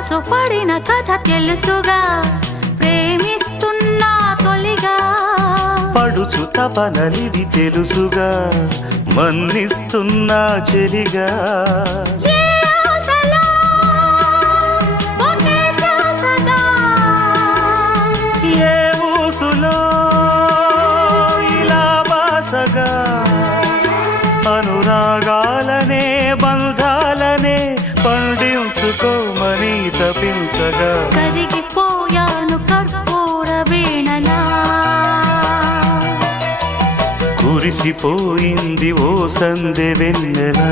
మనసు పడిన కథ తెలుసుగా ప్రేమిస్తున్నా తొలిగా పడుచు తపనలిది తెలుసుగా మన్నిస్తున్నా చెలిగా ఏ ఆశలో ఒకే ధ్యాసగా ఏ ఊసులో ఇలా బాసగా అనురాగాలనే బంధాలనే పండించుకోమని తపించగా కరిగిపోయాను కర్పూర వీణలా కురిసిపోయింది ఓ సందె వెన్నెలా